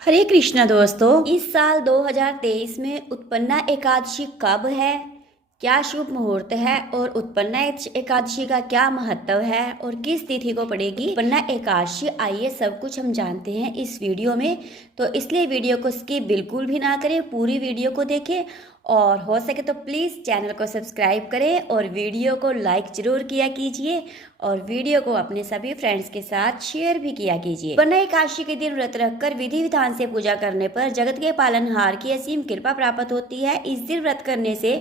हरे कृष्णा दोस्तों, इस साल 2023 में उत्पन्ना एकादशी कब है, क्या शुभ मुहूर्त है और उत्पन्ना एकादशी का क्या महत्व है और किस तिथि को पड़ेगी उत्पन्ना एकादशी, आइए सब कुछ हम जानते हैं इस वीडियो में। तो इसलिए वीडियो को स्किप बिल्कुल भी ना करें, पूरी वीडियो को देखें और हो सके तो प्लीज़ चैनल को सब्सक्राइब करें और वीडियो को लाइक जरूर किया कीजिए और वीडियो को अपने सभी फ्रेंड्स के साथ शेयर भी किया कीजिए। उत्पन्ना एकादशी के दिन व्रत रखकर विधि विधान से पूजा करने पर जगत के पालनहार की असीम कृपा प्राप्त होती है। इस दिन व्रत करने से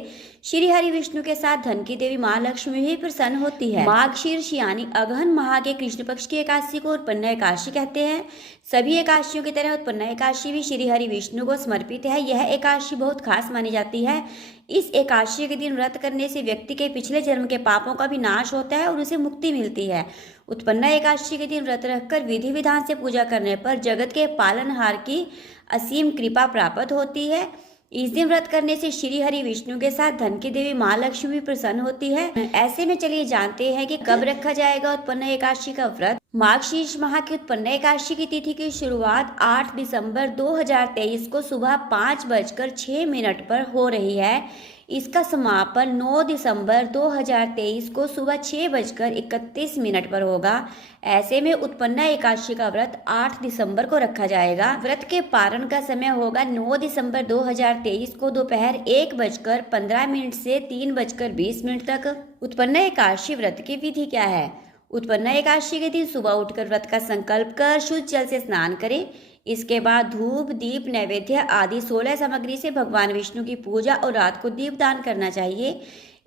श्री हरि विष्णु के साथ धन की देवी माँ लक्ष्मी भी प्रसन्न होती है। माघ शीर्ष यानी अगहन माह के कृष्ण पक्ष की एकादशी को उत्पन्ना एकादशी कहते हैं। सभी एकादशियों की तरह उत्पन्ना एकादशी भी श्री हरि विष्णु को समर्पित है। यह एकादशी बहुत खास मानी जाती है। इस एकादशी के दिन व्रत करने से व्यक्ति के पिछले जन्म के पापों का भी नाश होता है और उसे मुक्ति मिलती है। उत्पन्ना एकादशी के दिन व्रत रखकर विधि विधान से पूजा करने पर जगत के पालनहार की असीम कृपा प्राप्त होती है। इस दिन व्रत करने से श्री हरि विष्णु के साथ धन की देवी माँ लक्ष्मी भी प्रसन्न होती है। ऐसे में चलिए जानते हैं कि कब रखा जाएगा उत्पन्ना एकादशी का व्रत। माघ शीर्ष माह की उत्पन्ना एकादशी की तिथि की शुरुआत 8 दिसंबर 2023 को सुबह 5:06 पर हो रही है। इसका समापन 9 दिसंबर 2023 को सुबह 6:31 पर होगा। ऐसे में उत्पन्ना एकादशी का व्रत 8 दिसंबर को रखा जाएगा। व्रत के पारण का समय होगा 9 दिसंबर 2023 को दोपहर 1:15 से 3:20 तक। उत्पन्ना एकादशी व्रत की विधि क्या है? उत्पन्ना एकादशी के दिन सुबह उठकर व्रत का संकल्प कर शुद्ध जल से स्नान करें। इसके बाद धूप दीप नैवेद्य आदि 16 सामग्री से भगवान विष्णु की पूजा और रात को दीपदान करना चाहिए।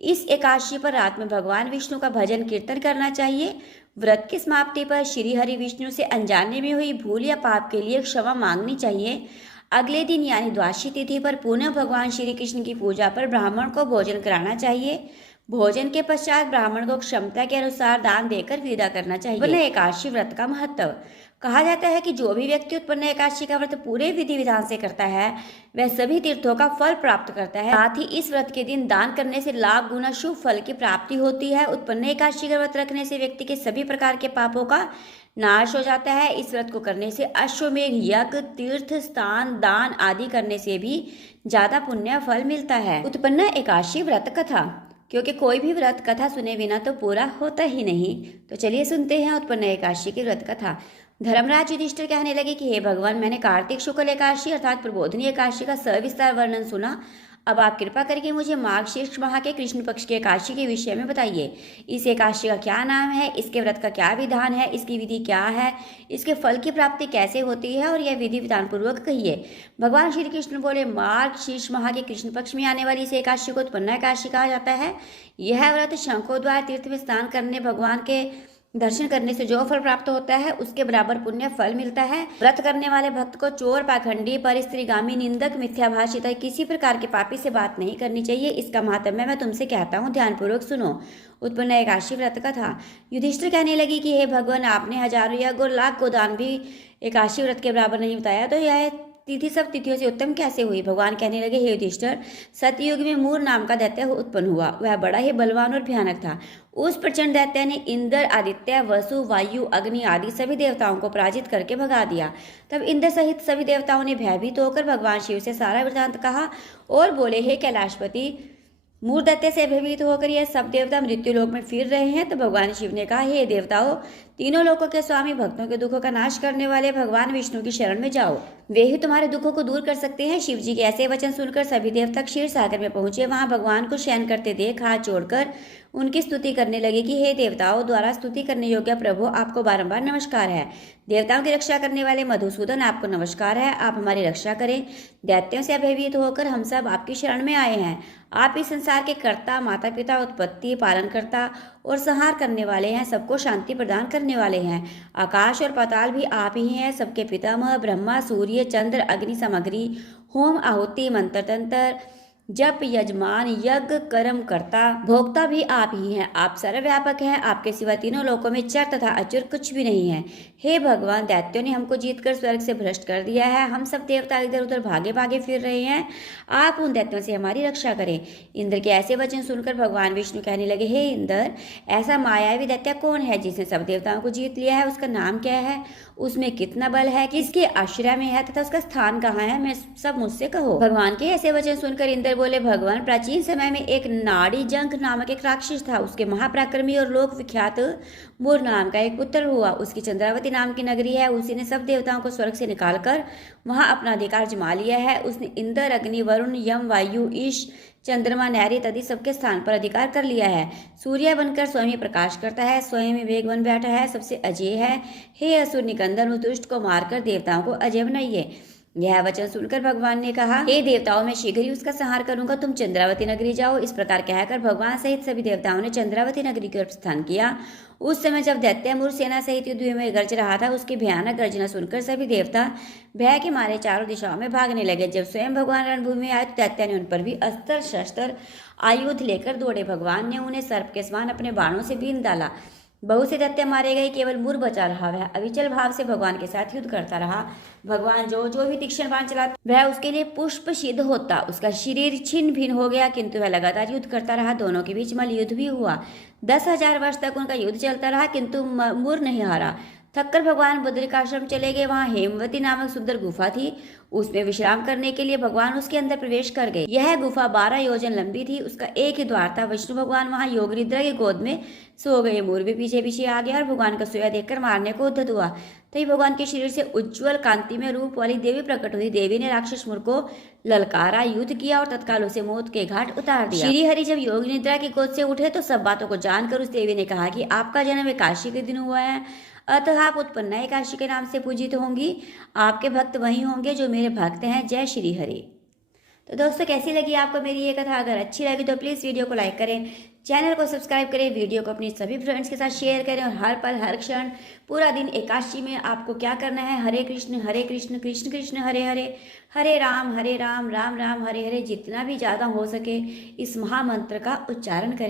इस एकादशी पर रात में भगवान विष्णु का भजन कीर्तन करना चाहिए। व्रत की समाप्ति पर श्री हरि विष्णु से अनजाने में हुई भूल या पाप के लिए क्षमा मांगनी चाहिए। अगले दिन यानी द्वादशी तिथि पर पुनः भगवान श्री कृष्ण की पूजा पर ब्राह्मण को भोजन कराना चाहिए। भोजन के पश्चात ब्राह्मण को क्षमता के अनुसार दान देकर विदा करना चाहिए। उत्पन्ना एकादशी व्रत का महत्व। कहा जाता है कि जो भी व्यक्ति उत्पन्ना एकादशी का व्रत पूरे विधि विधान से करता है वह सभी तीर्थों का फल प्राप्त करता है। साथ ही इस व्रत के दिन दान करने से लाख गुना शुभ फल की प्राप्ति होती है। उत्पन्ना एकादशी का व्रत रखने से व्यक्ति के सभी प्रकार के पापों का नाश हो जाता है। इस व्रत को करने से अश्वमेध यज्ञ तीर्थ स्नान दान आदि करने से भी ज्यादा पुण्य फल मिलता है। उत्पन्ना एकादशी व्रत कथा, क्योंकि कोई भी व्रत कथा सुने बिना तो पूरा होता ही नहीं। तो चलिए सुनते हैं उत्पन्ना एकादशी की व्रत कथा। धर्मराज युधिष्ठिर कहने लगे कि हे भगवान, मैंने कार्तिक शुक्ल एकादशी अर्थात प्रबोधिनी एकादशी का सविस्तार वर्णन सुना। अब आप कृपा करके मुझे माघ शीर्ष माह के कृष्ण पक्ष की एकादशी के विषय में बताइए। इस एकादशी का क्या नाम है, इसके व्रत का क्या विधान है, इसकी विधि क्या है, इसके फल की प्राप्ति कैसे होती है और यह विधि विधान पूर्वक कहिए। भगवान श्री कृष्ण बोले, माघ शीर्ष माह के कृष्ण पक्ष में आने वाली इस एकादशी को उत्पन्ना एकादशी कहा जाता है। यह व्रत शंखोद्वार तीर्थ में स्नान करने भगवान के दर्शन करने से जो फल प्राप्त होता है उसके बराबर पुण्य फल मिलता है। व्रत करने वाले भक्त को चोर पाखंडी परिस्त्रीगामी निंदक मिथ्याभाषी तथा किसी प्रकार के पापी से बात नहीं करनी चाहिए। इसका महात्म्य मैं तुमसे कहता हूँ, ध्यानपूर्वक सुनो। उत्पन्ना एकादशी व्रत कथा। युधिष्ठिर कहने लगी कि हे भगवान, आपने हजारों यज्ञ और लाख गोदान भी एकादशी व्रत के बराबर नहीं बताया, तो यह तिथि सब तिथियों से उत्तम कैसे हुई? भगवान कहने लगे, हे युधिष्ठिर, सतयुग में मूर नाम का दैत्य उत्पन्न हुआ। वह बड़ा ही बलवान और भयानक था। उस प्रचंड दैत्य ने इंद्र आदित्य वसु वायु अग्नि आदि सभी देवताओं को पराजित करके भगा दिया। तब इंद्र सहित सभी देवताओं ने भयभीत होकर भगवान शिव से सारा वृतांत कहा और बोले, हे कैलाशपति, मूर दैत्य से भयभीत होकर यह सब देवता मृत्यु लोक में फिर रहे हैं। तो भगवान शिव ने कहा, हे देवताओं, तीनों लोकों के स्वामी भक्तों के दुखों का नाश करने वाले भगवान विष्णु की शरण में जाओ, वे ही तुम्हारे दुखों को दूर कर सकते हैं। शिव जी के ऐसे वचन सुनकर सभी देवता क्षीर सागर में पहुंचे। वहां भगवान को शयन करते देख हाथ जोड़कर उनकी स्तुति करने लगे कि हे देवताओं द्वारा स्तुति करने योग्य प्रभु, आपको बारंबार नमस्कार है। देवताओं की रक्षा करने वाले मधुसूदन, आपको नमस्कार है, आप हमारी रक्षा करें। दैत्यों से भयभीत होकर हम सब आपकी शरण में आए हैं। आप इस संसार के कर्ता, माता पिता, उत्पत्ति पालन करता और संहार करने वाले हैं, सबको शांति प्रदान करने वाले हैं। आकाश और पाताल भी आप ही हैं। सबके पितामह ब्रह्मा, सूर्य, चंद्र, अग्नि सामग्री, होम आहुति, मंत्र तंत्र, जप यजमान यज्ञ कर्म करता भोक्ता भी आप ही हैं। आप सर्वव्यापक हैं, आपके सिवा तीनों लोकों में चर तथा अचर कुछ भी नहीं है। हे भगवान, दैत्यों ने हमको जीतकर स्वर्ग से भ्रष्ट कर दिया है। हम सब देवता इधर उधर भागे भागे फिर रहे हैं। आप उन दैत्यों से हमारी रक्षा करें। इंद्र के ऐसे वचन सुनकर भगवान विष्णु कहने लगे, हे इंद्र, ऐसा मायावी दैत्य कौन है जिसने सब देवताओं को जीत लिया है? उसका नाम क्या है? उसमें कितना बल है? किसके आश्रय में है तथा उसका स्थान कहाँ है? मैं सब मुझसे कहो। भगवान के ऐसे वचन सुनकर इंद्र बोले, भगवान, प्राचीन समय में एक नाड़ी जंक नामक एक राक्षस था। उसके महापराक्रमी और लोक विख्यात मुर नाम का एक पुत्र हुआ। उसकी चंद्रावती नाम की नगरी है। उसी ने सब देवताओं को स्वर्ग से निकालकर वहां अपना अधिकार जमा लिया है। उसने इंद्र, अग्नि, वरुण, यम, वायु, ईश, चंद्रमा, नैऋत आदि सबके स्थान पर अधिकार कर लिया है। सूर्य बनकर स्वयं ही प्रकाश करता है, स्वयं ही वेग बन बैठा है, सबसे अजय है। हे असुर निकंदन, उस दुष्ट को मारकर देवताओं को अजय बनाइए। यह वचन सुनकर भगवान ने कहा, हे देवताओं, मैं शीघ्र ही उसका संहार करूंगा। तुम चंद्रावती नगरी जाओ। इस प्रकार कहकर भगवान सहित सभी देवताओं ने चंद्रावती नगरी की ओर प्रस्थान किया। उस समय जब दैत्य मुर सेना सहित युद्ध में गरज रहा था, उसकी भयानक गर्जना सुनकर सभी देवता भय के मारे चारों दिशाओं में भागने लगे। जब स्वयं भगवान रणभूमि में आए तो दैत्य ने उन पर भी अस्त्र शस्त्र आयुध लेकर दौड़े। भगवान ने उन्हें सर्प के समान अपने बाणों से बीन डाला। बहुत से दैत्य मारे गए, केवल मुर बचा रहा। वह अविचल भाव से भगवान के साथ युद्ध करता रहा। भगवान जो जो भी तीक्ष्ण बाण चलाता वह उसके लिए पुष्प सिद्ध होता। उसका शरीर छिन्न भिन्न हो गया, किंतु वह लगातार युद्ध करता रहा। दोनों के बीच मल युद्ध भी हुआ। 10,000 वर्ष तक उनका युद्ध चलता रहा, किंतु मुर नहीं हारा। थककर भगवान बद्रिकाश्रम चले गए। वहां हेमवती नामक सुंदर गुफा थी। उसमें विश्राम करने के लिए भगवान उसके अंदर प्रवेश कर गए। यह गुफा 12 योजन लंबी थी। उसका एक ही द्वार था। विष्णु भगवान वहां योग निद्रा की गोद में सो गए। मोर भी पीछे पीछे आ गया और भगवान का सोया देखकर मारने को उद्यत हुआ। तभी भगवान के शरीर से उज्ज्वल कांति में रूप वाली देवी प्रकट हुई। देवी ने राक्षस मुर को ललकारा, युद्ध किया और तत्काल उसे मौत के घाट उतार दिया। श्री हरि जब योग निद्रा की गोद से उठे तो सब बातों को जानकर उस देवी ने कहा कि आपका जन्म एकादशी के दिन हुआ है, अतः आप उत्पन्ना एकादशी के नाम से पूजित होंगी। आपके भक्त वही होंगे जो मेरे भक्त हैं। जय श्री हरि। तो दोस्तों, कैसी लगी आपको मेरी ये कथा? अगर अच्छी लगी तो प्लीज़ वीडियो को लाइक करें, चैनल को सब्सक्राइब करें, वीडियो को अपनी सभी फ्रेंड्स के साथ शेयर करें और हर पल हर क्षण पूरा दिन एकादशी में आपको क्या करना है? हरे कृष्ण कृष्ण कृष्ण हरे हरे, हरे राम राम राम हरे हरे, जितना भी ज़्यादा हो सके इस महामंत्र का उच्चारण करें।